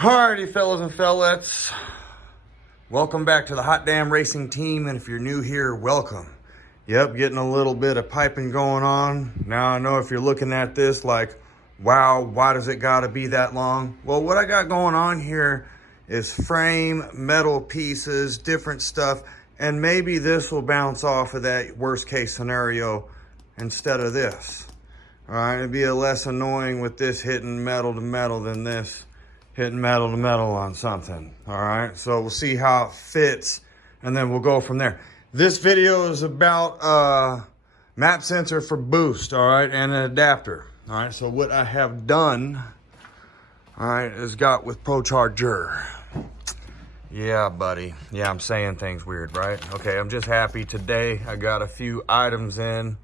Alrighty, fellas and fellettes, welcome back to the Hot Damn Racing Team, and if you're new here, welcome. Yep, getting a little bit of piping going on. Now I know if you're looking at this like, wow, why does it gotta be that long? Well, what I got going on here is frame, metal pieces, different stuff, and maybe this will bounce off of that worst case scenario instead of this. All right, it'd be less annoying with this hitting metal to metal than this hitting metal to metal on something. All right, so we'll see how it fits and then we'll go from there. This video is about map sensor for boost, all right, and an adapter. All right, so what I have done, all right, is got with ProCharger. Yeah, buddy. Yeah, I'm saying things weird, right? Okay, I'm just happy today. I got a few items in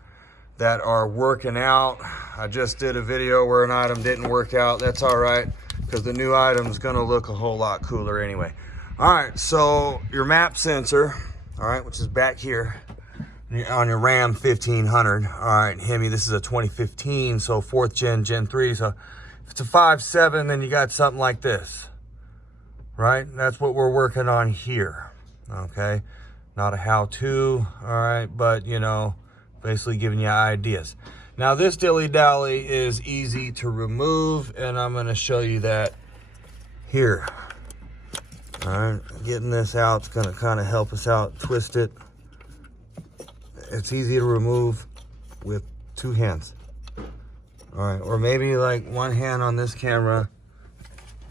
that are working out. I just did a video where an item didn't work out. That's all right, because the new item's gonna look a whole lot cooler anyway. All right, so your map sensor, all right, which is back here on your Ram 1500. All right, Hemi, this is a 2015, so 4th gen, Gen 3. So if it's a 5.7, then you got something like this, right? That's what we're working on here, okay? Not a how-to, all right, but, you know, basically giving you ideas. Now this dilly-dally is easy to remove, and I'm gonna show you that here. All right, getting this out, it's gonna kind of help us out, twist it. It's easy to remove with 2 hands. All right, or maybe like 1 hand on this camera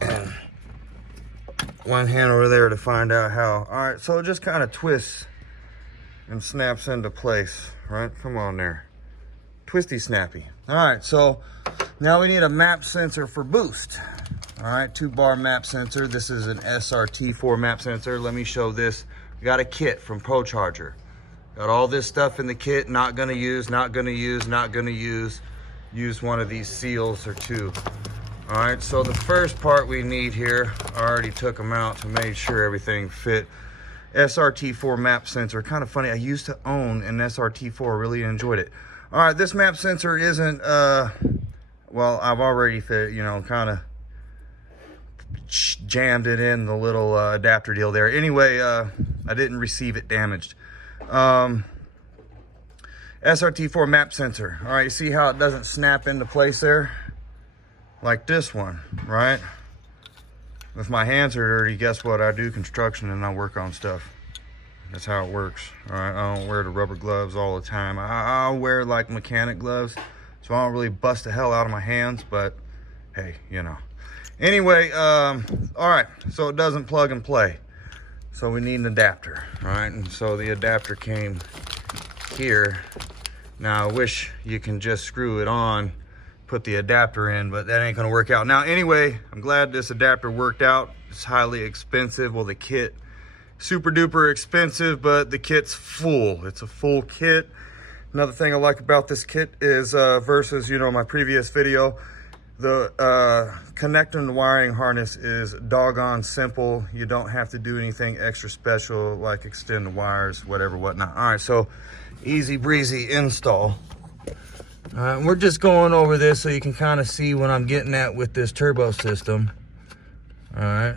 and 1 hand over there to find out how. All right, so it just kind of twists and snaps into place, right? Come on there. Twisty snappy. All right, so now we need a map sensor for boost. All right, 2-bar map sensor. This is an SRT4 map sensor. Let me show this. We got a kit from ProCharger. Got all this stuff in the kit. Not gonna use, not gonna use, not gonna use. Use one of these seals or 2. All right, so the first part we need here, I already took them out to make sure everything fit. SRT4 map sensor. Kind of funny, I used to own an SRT4, really enjoyed it. All right, this map sensor isn't, well, I've already fit, you know, kind of jammed it in the little adapter deal there. Anyway, I didn't receive it damaged. SRT4 map sensor. All right, you see how it doesn't snap into place there? Like this one, right? If my hands are dirty, guess what? I do construction and I work on stuff. That's how it works. All right, I don't wear the rubber gloves all the time. I'll wear like mechanic gloves, so I don't really bust the hell out of my hands, but hey, you know. Anyway, all right, so it doesn't plug and play. So we need an adapter, all right? And so the adapter came here. Now I wish you can just screw it on, put the adapter in, but that ain't gonna work out. Now anyway, I'm glad this adapter worked out. It's highly expensive. Well, the kit, super duper expensive, but the kit's full. It's a full kit. Another thing I like about this kit is versus, you know, my previous video, the connecting the wiring harness is doggone simple. You don't have to do anything extra special like extend the wires, whatever, whatnot. All right, so easy breezy install. All right, we're just going over this so you can kind of see what I'm getting at with this turbo system. All right,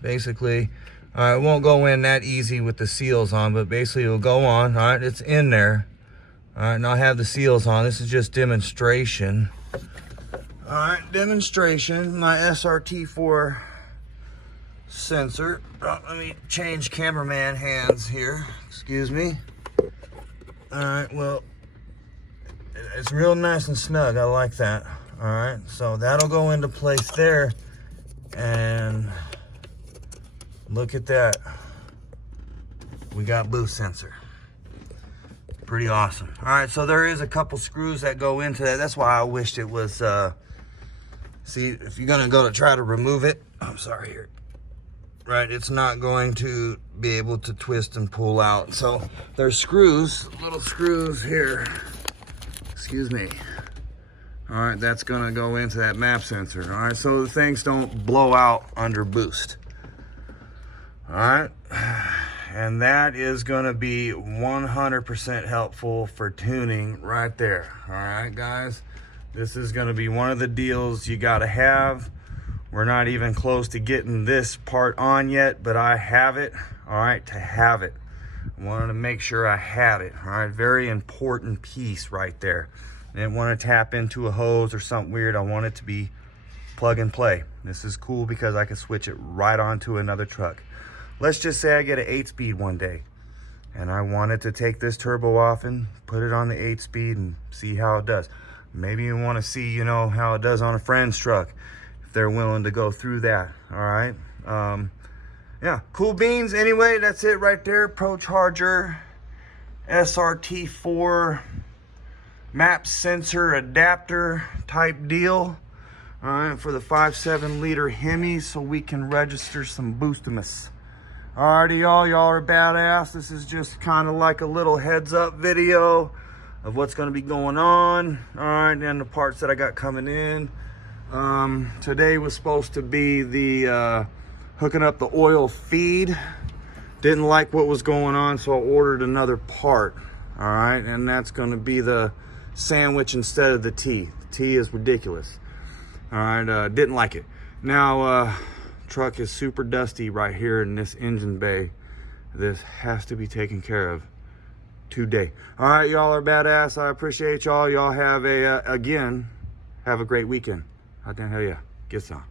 basically, all right, it won't go in that easy with the seals on, but basically it'll go on. All right, it's in there. All right, and I'll have the seals on. This is just demonstration. All right, demonstration, my SRT4 sensor. Oh, let me change cameraman hands here, excuse me. All right, well, it's real nice and snug, I like that. All right, so that'll go into place there, and look at that. We got boost sensor. Pretty awesome. All right, so there is a couple screws that go into that. That's why I wished it was, see, if you're gonna go to try to remove it, I'm sorry here, right, it's not going to be able to twist and pull out. So there's screws, little screws here, excuse me. All right, that's gonna go into that map sensor. All right, so the things don't blow out under boost. All right, and that is gonna be 100% helpful for tuning right there. All right, guys, this is gonna be one of the deals you gotta have We're not even close to getting this part on yet, but I have it. All right, to have it. I wanted to make sure I had it. All right, very important piece right there. I didn't want to tap into a hose or something weird. I want it to be plug and play. This is cool because I can switch it right onto another truck. Let's just say I get an 8-speed one day and I wanted to take this turbo off and put it on the 8-speed and see how it does. Maybe you want to see, you know, how it does on a friend's truck, if they're willing to go through that. All right. Yeah, cool beans. Anyway, that's it right there. Pro Charger SRT4 map sensor adapter type deal. All right, for the 5.7 liter Hemi, so we can register some Boostamus. Alrighty, y'all are badass. This is just kind of like a little heads up video of what's going to be going on. All right, and the parts that I got coming in. Today was supposed to be the hooking up the oil feed. Didn't like what was going on, so I ordered another part. All right, and that's going to be the sandwich instead of the T. The T is ridiculous. All right, didn't like it. Now, truck is super dusty right here in this engine bay. This has to be taken care of today. All right, y'all are badass. I appreciate y'all. Y'all have a, again, have a great weekend. Hot damn hell yeah. Get some.